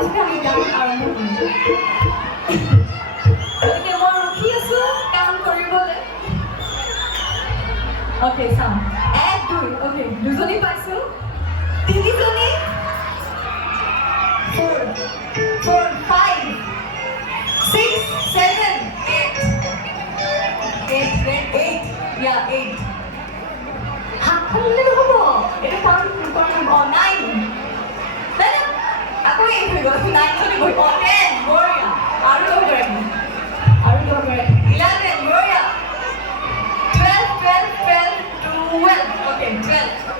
আজকে আমি গান আৰম্ভ কৰিম গতিকে মই ৰখি আছো কাম কৰিবলৈ অ'কে চাওঁ 1 2 অ'কে দুজনী পাইছো তিনিজনী 4 4 5 6 7 8 yeah 8 হাতখন দিলে হ'ব এটা কাম কৰিম 9 আকৌ 8 হৈ গ'ল 9 জনী গৈ 10 বঢ়িয়া আৰু ল'ব পাৰিম 11 বঢ়িয়া 12 12 12 12 okay 12